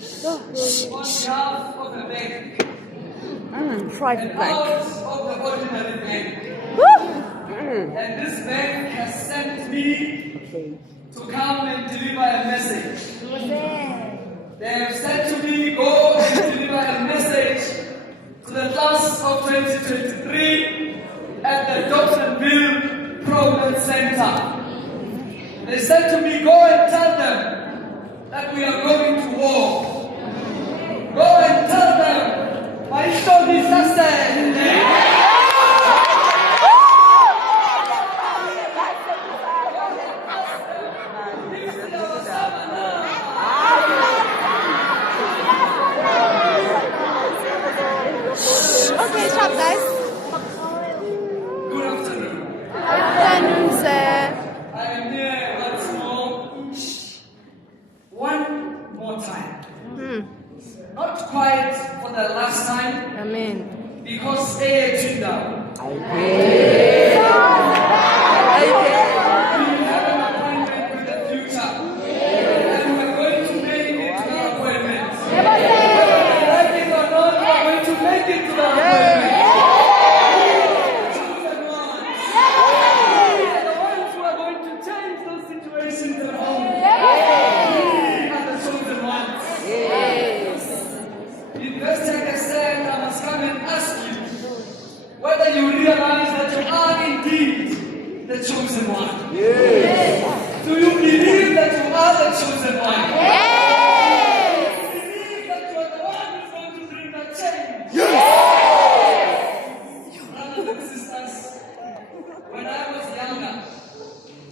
behalf of the bank Private and bank. out of the ordinary bank. And this bank has sent me to come and deliver a message. They have said to me, go and deliver a message to the class of 2023 at the Dobsonville Program Center. They said to me, go and tell them that we are going to war. Go and tell them, my story is Okay, stop, guys. Good afternoon. Good afternoon, sir. I am here once more. One more time. Not quite for the last time, Amen. because they are tuned down. Okay. We have an appointment with the future. And we're going to make it to the appointment. Like it or not, we're going to make it to the appointment. Chosen ones. We are the ones who are going to change those situations at home. We are the chosen ones. Investec has said, I must come and ask you whether you realize that you are indeed the chosen one. Do you believe that you are the chosen one? Do you believe that you are the one who's going to bring that change? Brothers and sisters, when I was younger,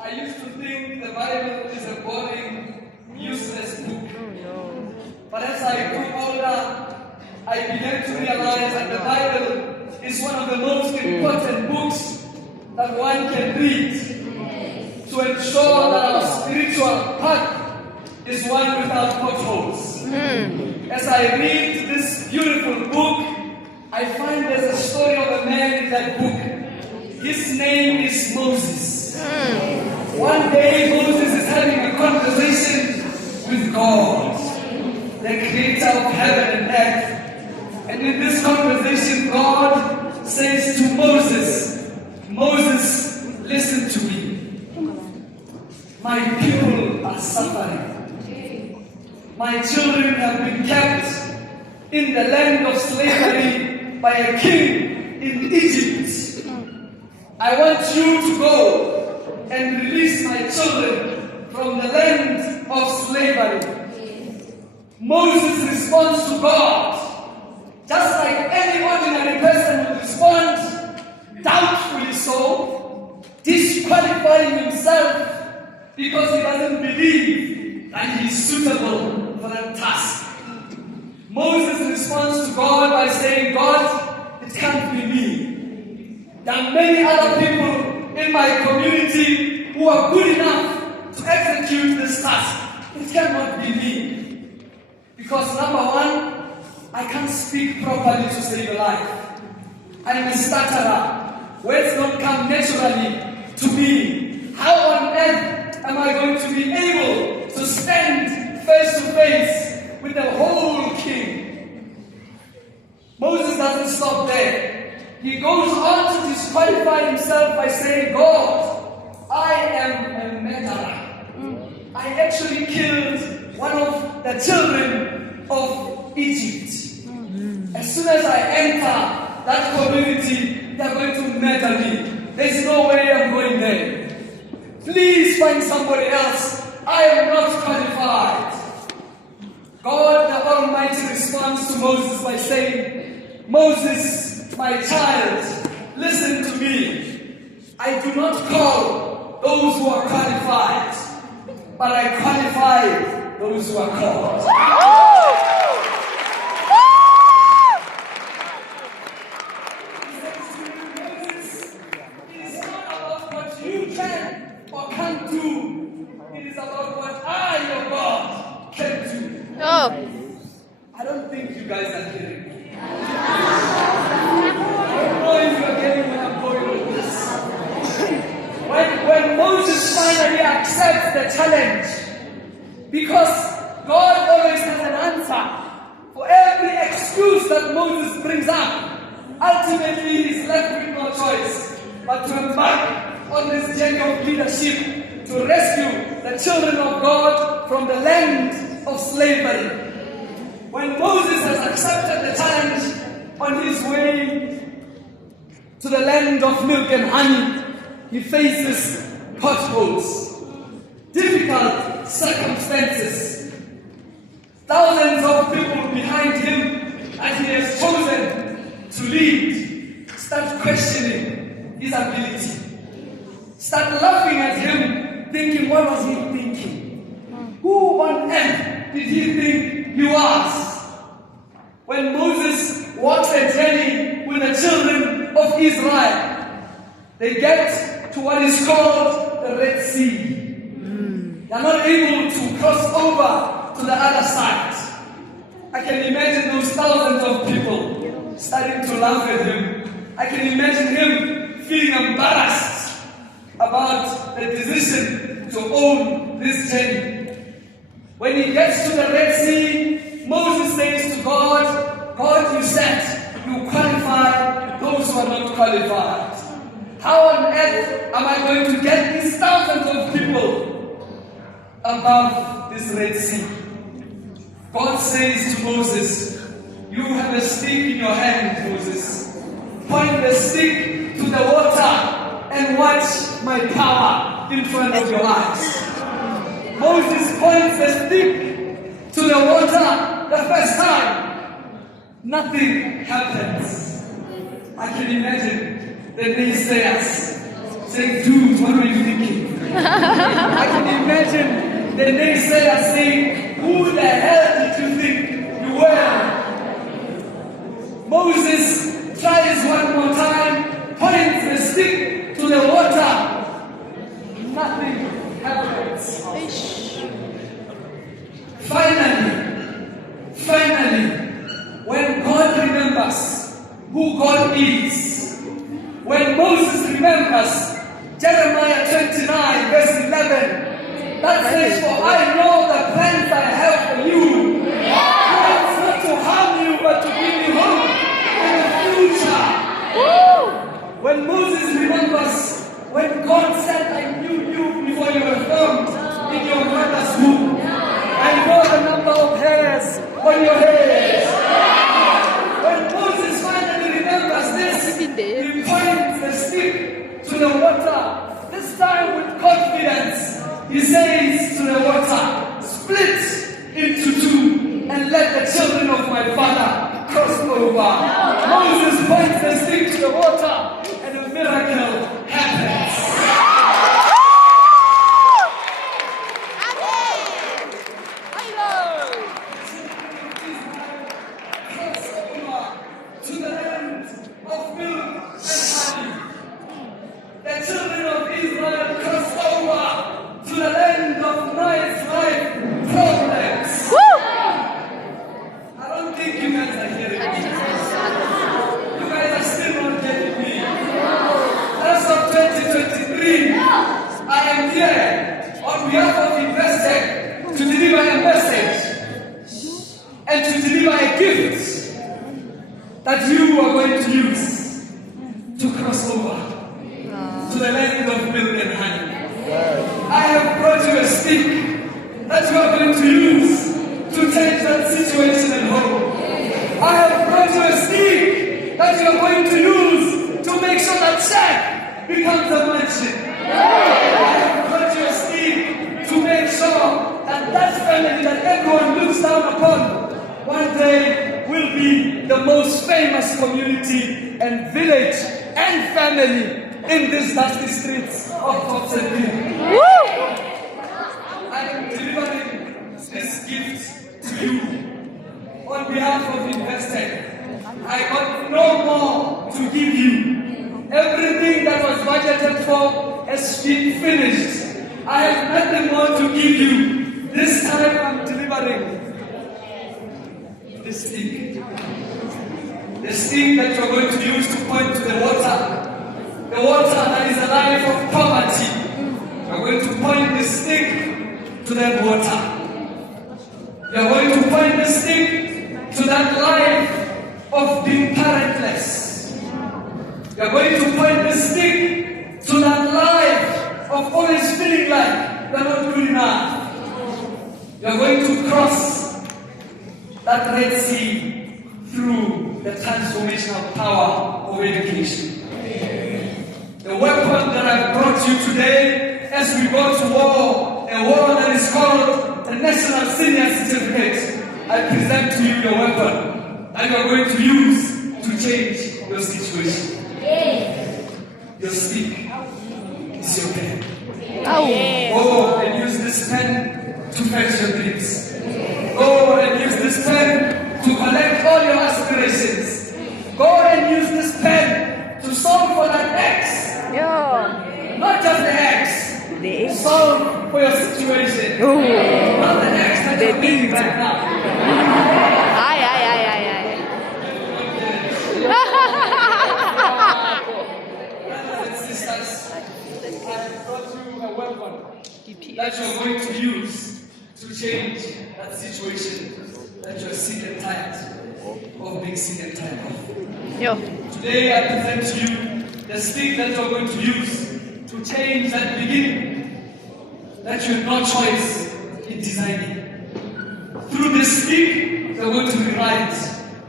I used to think the Bible is a boring, useless book. But as I grew older, I began to realize that the Bible is one of the most important books that one can read to ensure that our spiritual path is one without potholes. As I read this beautiful book, I find there's a story of a man in that book. His name is Moses. One day Moses is having a conversation with God, the creator of heaven and earth. And in this conversation, God says to Moses, Moses, listen to me. My people are suffering. My children have been kept in the land of slavery by a king in Egypt. I want you to go and release my children from the land of slavery. Moses responds to God, just like any ordinary person would respond, doubtfully so, disqualifying himself because he doesn't believe that he is suitable for that task. Moses responds to God by saying, God, it can't be me. There are many other people in my community who are good enough to execute this task. It cannot be me. Because number one, I can't speak properly to save a life. I'm a stutterer. Words don't come naturally to me. How on earth am I going to be able to stand face to face with the whole king? Moses doesn't stop there. He goes on to disqualify himself by saying, God, I am a murderer. I actually killed one of the children of Egypt. As soon as I enter that community, they're going to murder me. There's no way I'm going there. Please find somebody else. I am not qualified. God the Almighty responds to Moses by saying, Moses, my child, listen to me. I do not call those who are qualified, but I qualify those who are called. Or can't do. It is about what I, your God, can do. I don't think you guys are kidding me. I don't know if you're getting what I'm going with this. When Moses finally accepts the challenge, because God always has an answer for every excuse that Moses brings up. Ultimately, he's left with no choice but to embark on this journey of leadership to rescue the children of God from the land of slavery. When Moses has accepted the challenge on his way to the land of milk and honey, he faces potholes, difficult circumstances, thousands of people behind him as he has chosen to lead start questioning his ability, start laughing at him, thinking, what was he thinking? Who on earth did he think he was? When Moses walks a journey with the children of Israel, they get to what is called the Red Sea. They are not able to cross over to the other side. I can imagine those thousands of people starting to laugh at him. I can imagine him feeling embarrassed about the decision to own this journey. When he gets to the Red Sea, Moses says to God, God, you said you qualify those who are not qualified. How on earth am I going to get these thousands of people above this Red Sea? God says to Moses, you have a stick in your hand, Moses. Point the stick to the water and watch my power in front of your eyes. Moses points the stick to the water the first time. Nothing happens. I can imagine the naysayers saying, dude, what were you thinking? I can imagine the naysayers saying, who the hell did you think you were? Moses tries one more time, points the stick to the water. Nothing happens. Finally, when God remembers who God is, when Moses remembers Jeremiah 29 verse 11, that says, for I know the plans I have for you. Plans not to harm you, but to give you hope in the future. When Moses remembers when God said, I knew you before you were formed in your mother's womb. I know the number of hairs on your head. When Moses finally remembers this, he points the stick to the water, this time with confidence. He says to the water, split into two and let the children of my father cross over. Moses points the stick to the water and a miracle happens. On behalf of Investec to deliver a message and to deliver a gift that you are going to use to cross over to the land of milk and honey. I have brought you a stick that you are going to use to change that situation at home. I have brought you a stick that you are going to use to make sure that check becomes a mansion. I have brought you a stick to make sure that that family that everyone looks down upon one day will be the most famous community and village and family in these dusty streets of Dobsonville. I am delivering this gift to you on behalf of Investec. I got no more to give you. Everything that was budgeted for has been finished. I have nothing more to give you. This time I'm delivering this stick. The stick that you're going to use to point to the water. The water that is a life of poverty. You're going to point the stick to that water. You're going to point the stick to that life of being parentless. You're going to point the stick to that life of always feeling like you're not good enough. You're going to cross that Red Sea through the transformational power of education. The weapon that I've brought you today as we go to war, a war that is called the National Senior Certificate, I present to you the weapon that you are going to use to change your situation. Your stick is your pen. Go and use this pen to fetch your dreams. Go and use this pen to collect all your aspirations. Go and use this pen to solve for that X. Not just the X. Solve for your situation. Not the X that you're thinking right now. Brothers and sisters, I brought you a weapon that you're going to use to change that situation that you're sick and tired of being sick and tired of. Today I present to you the stick that you're going to use to change that beginning that you have no choice in designing. Through this stick, you're going to rewrite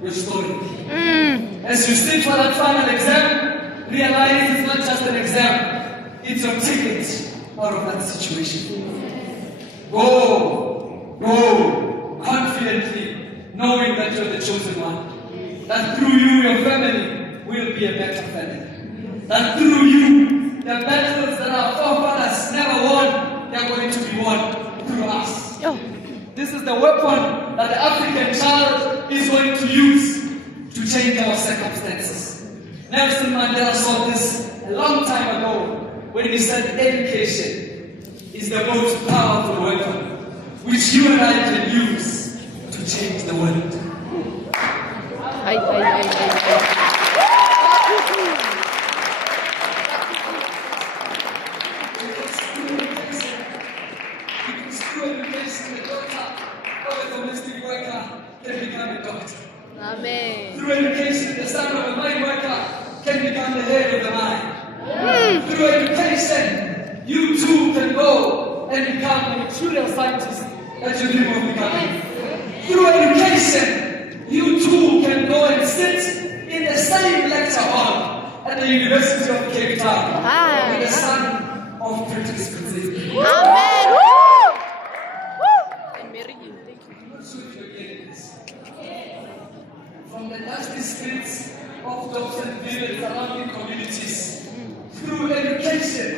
your story. As you sit for that final exam, realize it's not just an exam, it's your ticket out of that situation. Go confidently, knowing that you're the chosen one. That through you, your family will be a better family. That through you, the battles that our forefathers never won, they're going to be won through us. This is the weapon that the African child is going to use to change our circumstances. Nelson Mandela saw this a long time ago when he said education is the most powerful weapon which you and I can use to change the world. Because through education, the daughter of a domestic worker can become a doctor. Amen. Through education, the son of a mine worker can become the head of the mine. Through education, you too can go and become a material scientist that you dream of becoming. Through education, you too can go and sit in the same lecture hall at the University of Cape Town with the son of British President. Amen. From the dusty streets of Dobsonville and surrounding communities, through education,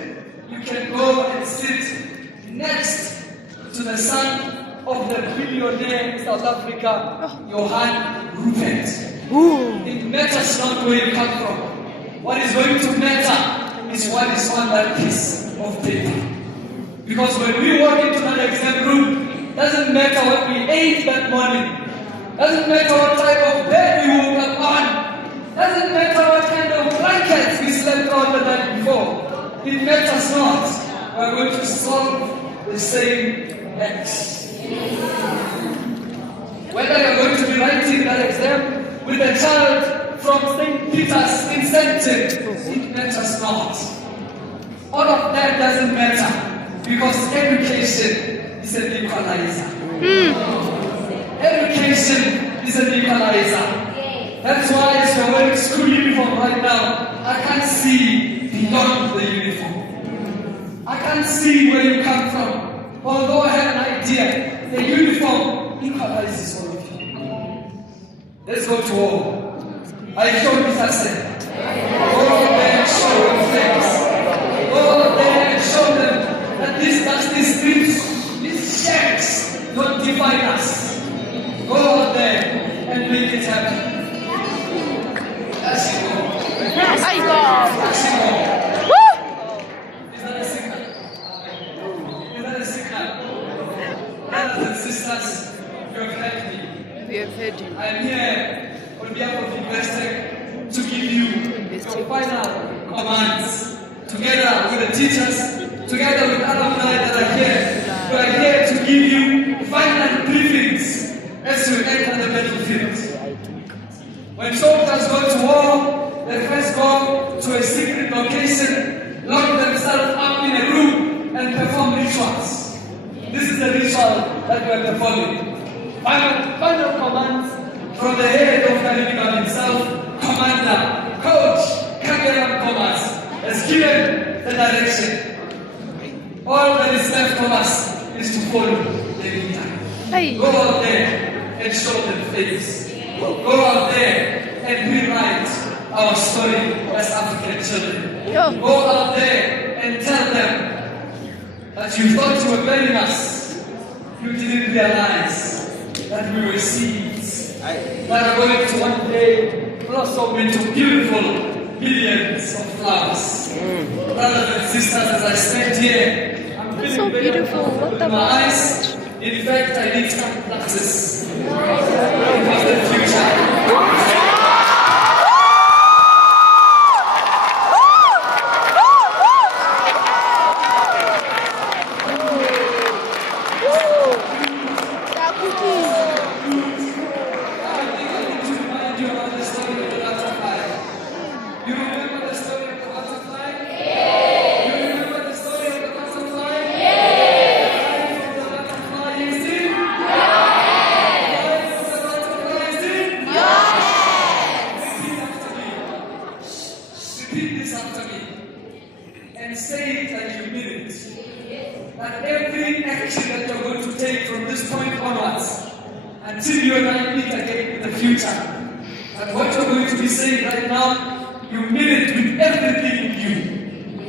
you can go and sit next to the son of the billionaire in South Africa, Johan Rupert. It matters not where you come from. What is going to matter is what is on that piece of paper. Because when we walk into that exam room, doesn't matter what we ate that morning, doesn't matter what type of bed we woke up on, doesn't matter what kind of blankets we slept on the night before. It matters not. We're going to solve the same X. Whether you're going to be writing that exam with a child from St. Peter's in Senton, it matters not. All of that doesn't matter because education is an equalizer. Education is an equalizer. That's why as you're wearing school uniform right now, I can't see beyond the uniform. I can't see where you come from. Although I have an idea, the uniform equalizes all of you. Let's go to war. I show you success. Go there and show your flags. Go there and show them that these dusty streets, these shacks, don't define us. Go out there and make it happen. That's it. I go. That's it. Is that a signal? Is that a signal? Brothers and sisters, you have helped me. We have heard you. I am here on behalf of Investec to give you your final commands. Together with the teachers, together with alumni that are here, we are here to give you final briefings as you When soldiers go to war, they first go to a secret location, lock themselves up in a room, and perform rituals. This is the ritual that we are performing. Final commands from the head of Valediction himself, Commander, Coach, Kagera Thomas, has given the direction. All that is left from us is to follow the leader. Go out there and show them face. Go out there and rewrite our story as African children. Go out there and tell them that you thought you were burying us. You didn't realize that we were seeds that are going to one day blossom into beautiful billions of flowers. Brothers and sisters, as I stand here, I'm feeling so very beautiful. What in my eyes. In fact, I need some glasses. Because the future. Repeat this after me and say it like you mean it. That every action that you're going to take from this point onwards until you and I meet again in the future, that what you're going to be saying right now, you mean it with everything in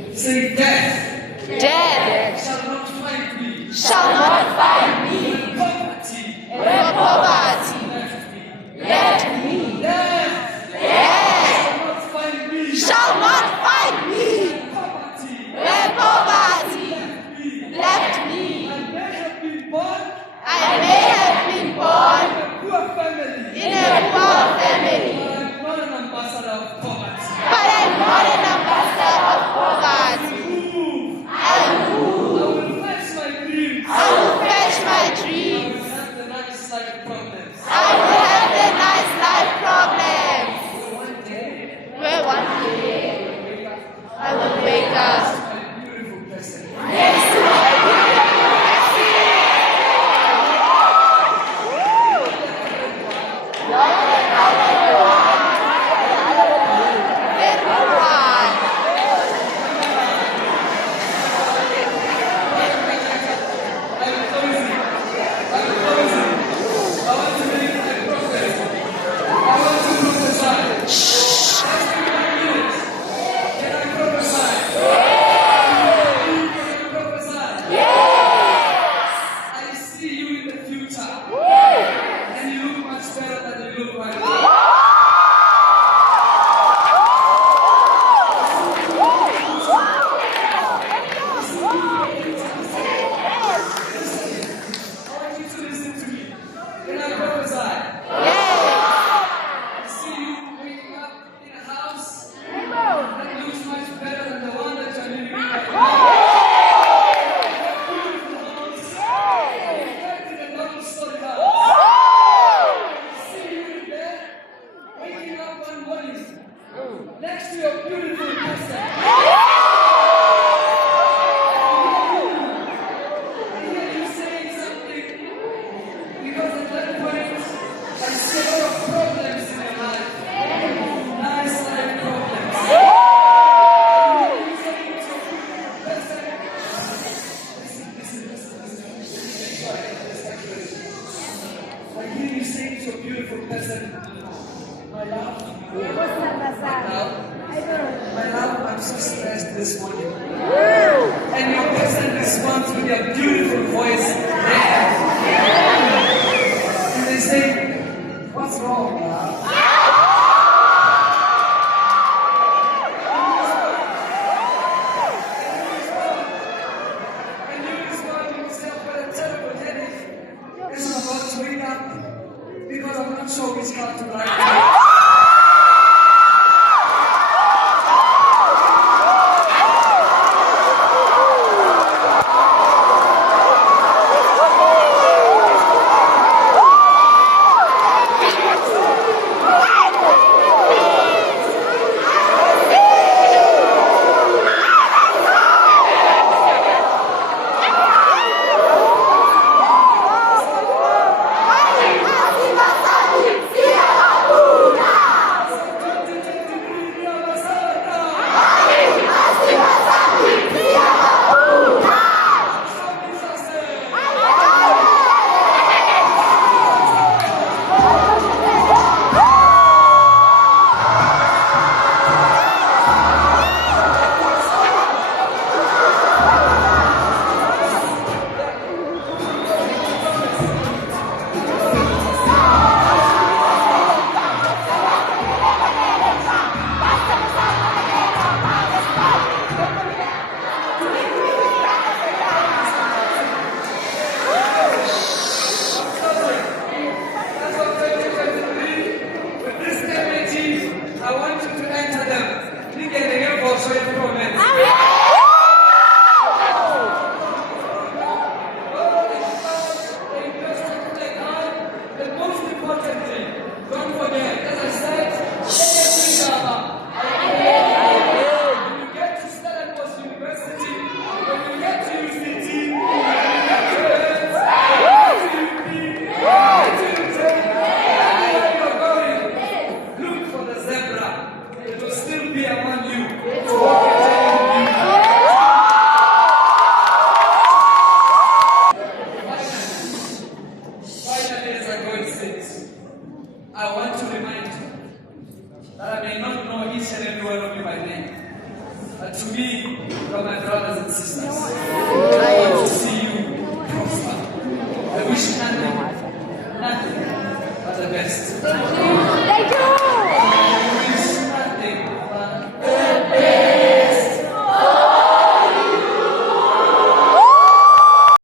you. Say death. Death Shall not find me. shall not find me Poverty. where poverty Left me. left me. Death. Shall not find me. Shall not find me Poverty. where poverty Left me. left me. I may have been born I may have been born in a poor family. in a poor family, But I'm not an ambassador of poverty. but I'm not an ambassador of poverty. Move. I I move. will fetch my dreams. I will fetch my I dreams. will have the nice life problems. I will have the nice life problems. One day, Where one day I will wake up. my beautiful person. Next to my I'm closing. I want to make my progress. I want to prophesy. Just give me a minute. Can I prophesy? Can I prophesy? I see you in the future. And you look much better than you look right now. I want you to listen to me. Can I prophesy? I see you waking up in a house that looks much better than the one that you're living in right now. In a double-story house. I see you in bed, waking up one morning next to your beautiful person. I hear you saying something because at that point I see a lot of problems in your life. Nice life problems. I hear you saying to your person, I hear you saying to your beautiful person, my love, I'm so stressed this morning. And your person responds with a beautiful voice. And they say, what's wrong, love? And you respond yourself with a terrible headache. Because I'm about to wake up because I'm not sure which car to ride. especially as I go and sit, I want to remind you that I may not know each and every one of you by name, but to me, you are my brothers and sisters. I want to see you prosper. I wish nothing but the best.